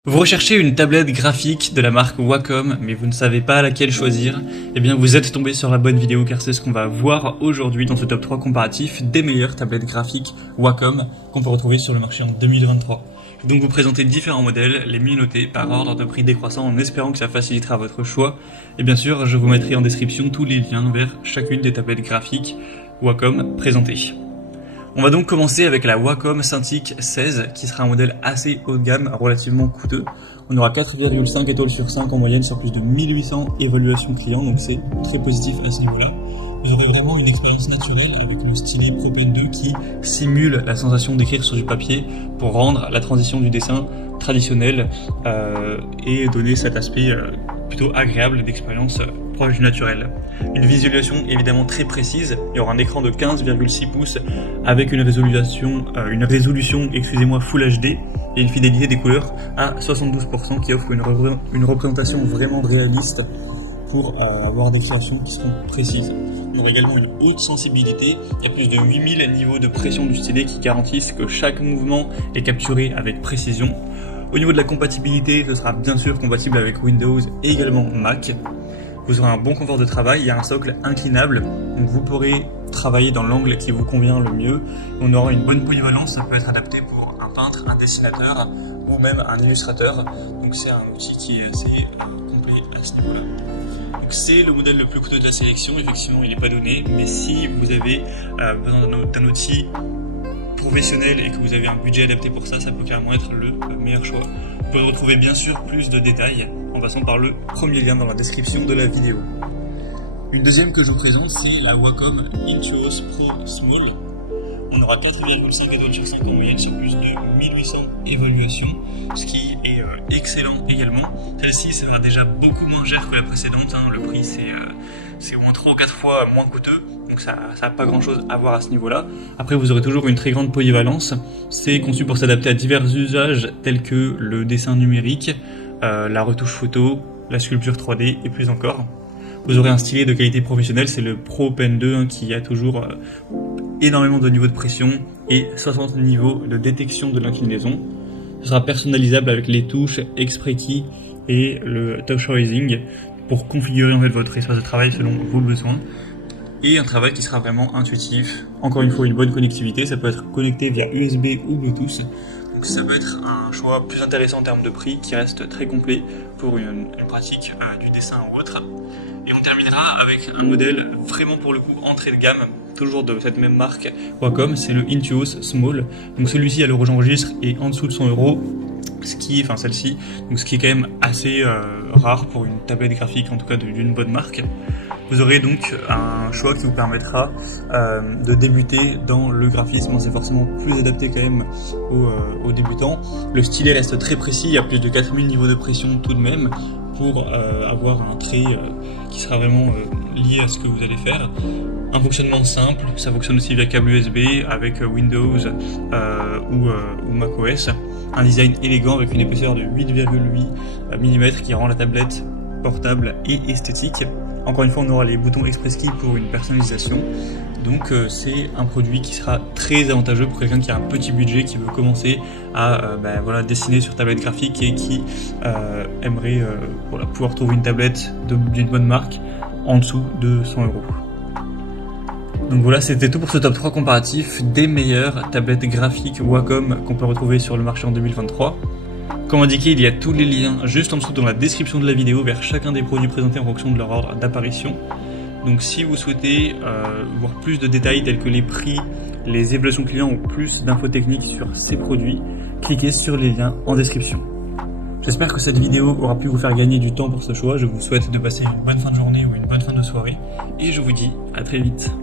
Vous recherchez une tablette graphique de la marque Wacom, mais vous ne savez pas laquelle choisir? Eh bien, vous êtes tombé sur la bonne vidéo car c'est ce qu'on va voir aujourd'hui dans ce top 3 comparatif des meilleures tablettes graphiques Wacom qu'on peut retrouver sur le marché en 2023. Je vais donc vous présenter différents modèles, les mieux notés par ordre de prix décroissant en espérant que ça facilitera votre choix. Et bien sûr, je vous mettrai en description tous les liens vers chacune des tablettes graphiques Wacom présentées. On va donc commencer avec la Wacom Cintiq 16 qui sera un modèle assez haut de gamme, relativement coûteux. On aura 4,5 étoiles sur 5 en moyenne sur plus de 1800 évaluations clients, donc c'est très positif à ce niveau-là. Vous aurez vraiment une expérience naturelle avec le stylet Pro Pen 2 qui simule la sensation d'écrire sur du papier pour rendre la transition du dessin traditionnel et donner cet aspect plutôt agréable d'expérience proche du naturel. Une visualisation évidemment très précise, il y aura un écran de 15,6 pouces avec une résolution Full HD et une fidélité des couleurs à 72% qui offre une représentation vraiment réaliste pour avoir des créations qui seront précises. Il y aura également une haute sensibilité, il y a plus de 8000 niveaux de pression du stylet qui garantissent que chaque mouvement est capturé avec précision. Au niveau de la compatibilité, ce sera bien sûr compatible avec Windows et également Mac. Vous aurez un bon confort de travail, il y a un socle inclinable, donc vous pourrez travailler dans l'angle qui vous convient le mieux. On aura une bonne polyvalence, ça peut être adapté pour un peintre, un dessinateur ou même un illustrateur. Donc c'est un outil qui est assez complet à ce niveau-là. Donc c'est le modèle le plus coûteux de la sélection, effectivement il n'est pas donné, mais si vous avez besoin d'un outil professionnel et que vous avez un budget adapté pour ça, ça peut carrément être le meilleur choix. Vous pouvez retrouver bien sûr plus de détails en passant par le premier lien dans la description de la vidéo. Une deuxième que je vous présente, c'est la Wacom Intuos Pro Small. On aura 4,5 étoiles sur 5 en moyenne sur plus de 1800 évaluations, ce qui est excellent également. Celle-ci sera déjà beaucoup moins chère que la précédente, le prix c'est au moins 3 ou 4 fois moins coûteux, donc ça n'a pas grand chose à voir à ce niveau-là. Après vous aurez toujours une très grande polyvalence, c'est conçu pour s'adapter à divers usages tels que le dessin numérique, la retouche photo, la sculpture 3D et plus encore. Vous aurez un stylet de qualité professionnelle, c'est le Pro Pen 2 qui a toujours énormément de niveaux de pression et 60 niveaux de détection de l'inclinaison. Ce sera personnalisable avec les touches Express Key et le Touch Raising pour configurer en fait votre espace de travail selon vos besoins. Et un travail qui sera vraiment intuitif. Encore une fois, une bonne connectivité, ça peut être connecté via USB ou Bluetooth. Donc ça peut être un choix plus intéressant en termes de prix qui reste très complet pour une pratique du dessin ou autre. Et on terminera avec un modèle vraiment pour le coup entrée de gamme, toujours de cette même marque Wacom, c'est le Intuos Small. Donc celui-ci à l'heure où j'enregistre est en dessous de 100 €, ce qui est quand même assez rare pour une tablette graphique, en tout cas d'une bonne marque. Vous aurez donc un choix qui vous permettra de débuter dans le graphisme. C'est forcément plus adapté quand même aux débutants. Le stylet reste très précis, il y a plus de 4000 niveaux de pression tout de même pour avoir un trait qui sera vraiment lié à ce que vous allez faire. Un fonctionnement simple, ça fonctionne aussi via câble USB avec Windows ou macOS. Un design élégant avec une épaisseur de 8,8 mm qui rend la tablette portable et esthétique. Encore une fois, on aura les boutons Express Key pour une personnalisation. Donc c'est un produit qui sera très avantageux pour quelqu'un qui a un petit budget, qui veut commencer à dessiner sur tablette graphique et qui aimerait pouvoir trouver une tablette d'une bonne marque en dessous de 100 €. Donc voilà, c'était tout pour ce top 3 comparatif des meilleures tablettes graphiques Wacom qu'on peut retrouver sur le marché en 2023. Comme indiqué, il y a tous les liens juste en dessous dans la description de la vidéo vers chacun des produits présentés en fonction de leur ordre d'apparition. Donc si vous souhaitez voir plus de détails tels que les prix, les évaluations clients ou plus d'infos techniques sur ces produits, cliquez sur les liens en description. J'espère que cette vidéo aura pu vous faire gagner du temps pour ce choix. Je vous souhaite de passer une bonne fin de journée ou une bonne fin de soirée et je vous dis à très vite.